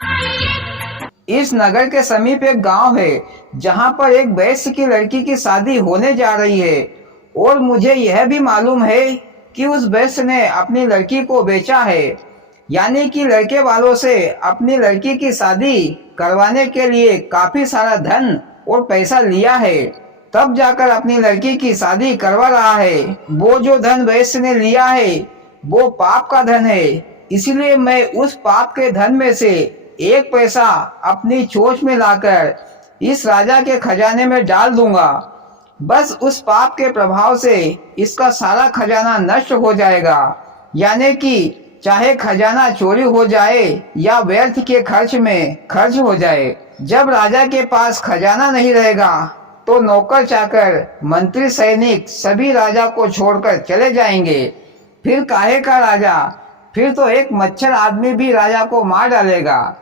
इस नगर के समीप एक गांव है जहां पर एक वैश्य की लड़की की शादी होने जा रही है और मुझे यह भी मालूम है कि उस वैश्य ने अपनी लड़की को बेचा है, यानी कि लड़के वालों से अपनी लड़की की शादी करवाने के लिए काफी सारा धन और पैसा लिया है, तब जाकर अपनी लड़की की शादी करवा रहा है। वो जो धन वैश्य ने लिया है वो पाप का धन है, इसलिए मैं उस पाप के धन में से एक पैसा अपनी चोंच में लाकर इस राजा के खजाने में डाल दूंगा। बस उस पाप के प्रभाव से इसका सारा खजाना नष्ट हो जाएगा, यानी कि चाहे खजाना चोरी हो जाए या व्यर्थ के खर्च में खर्च हो जाए। जब राजा के पास खजाना नहीं रहेगा तो नौकर चाकर, मंत्री, सैनिक सभी राजा को छोड़कर चले जाएंगे। फिर काहे का राजा, फिर तो एक मच्छर आदमी भी राजा को मार डालेगा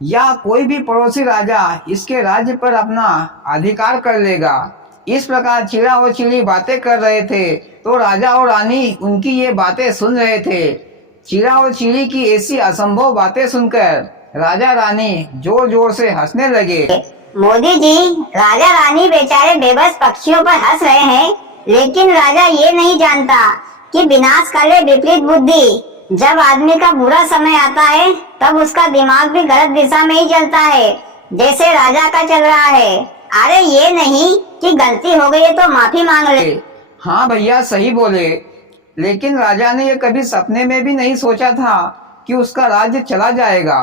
या कोई भी पड़ोसी राजा इसके राज्य पर अपना अधिकार कर लेगा। इस प्रकार चिड़ा और चिड़ी बातें कर रहे थे तो राजा और रानी उनकी ये बातें सुन रहे थे। चिड़ा और चिड़ी की ऐसी असंभव बातें सुनकर राजा रानी जोर जोर से हंसने लगे। मोदी जी, राजा रानी बेचारे बेबस पक्षियों पर हंस रहे हैं, लेकिन राजा ये नहीं जानता कि विनाश करे विपरीत बुद्धि। जब आदमी का बुरा समय आता है तब उसका दिमाग भी गलत दिशा में ही चलता है, जैसे राजा का चल रहा है। अरे ये नहीं कि गलती हो गई है तो माफी मांग ले। हाँ भैया, सही बोले, लेकिन राजा ने ये कभी सपने में भी नहीं सोचा था कि उसका राज्य चला जाएगा,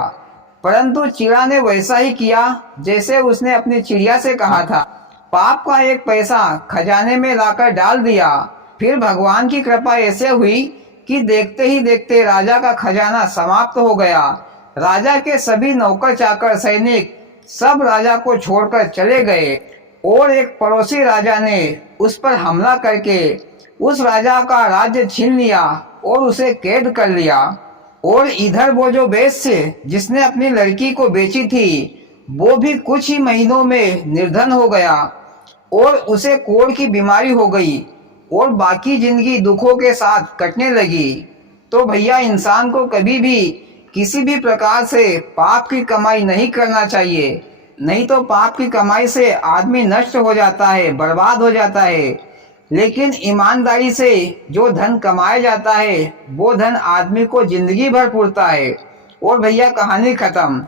परंतु चिड़ा ने वैसा ही किया जैसे उसने अपनी चिड़िया से कहा था। पाप का एक पैसा खजाने में लाकर डाल दिया। फिर भगवान की कृपा ऐसे हुई कि देखते ही देखते राजा का खजाना समाप्त हो गया। राजा के सभी नौकर चाकर, सैनिक सब राजा को छोड़कर चले गए और एक पड़ोसी राजा ने उस पर हमला करके उस राजा का राज्य छीन लिया और उसे कैद कर लिया। और इधर वो जो वेश्य जिसने अपनी लड़की को बेची थी वो भी कुछ ही महीनों में निर्धन हो गया और उसे कोढ़ की बीमारी हो गई और बाकी जिंदगी दुखों के साथ कटने लगी। तो भैया, इंसान को कभी भी किसी भी प्रकार से पाप की कमाई नहीं करना चाहिए, नहीं तो पाप की कमाई से आदमी नष्ट हो जाता है, बर्बाद हो जाता है। लेकिन ईमानदारी से जो धन कमाया जाता है वो धन आदमी को जिंदगी भर पूरता है। और भैया, कहानी खत्म।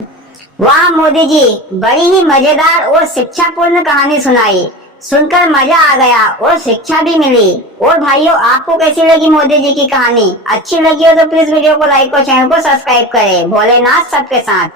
वाह मोदी जी, बड़ी ही मजेदार और शिक्षापूर्ण कहानी सुनाई। सुनकर मजा आ गया और शिक्षा भी मिली। और भाइयों, आपको कैसी लगी मोदी जी की कहानी? अच्छी लगी हो तो प्लीज वीडियो को लाइक और चैनल को सब्सक्राइब करें। भोलेनाथ सबके साथ।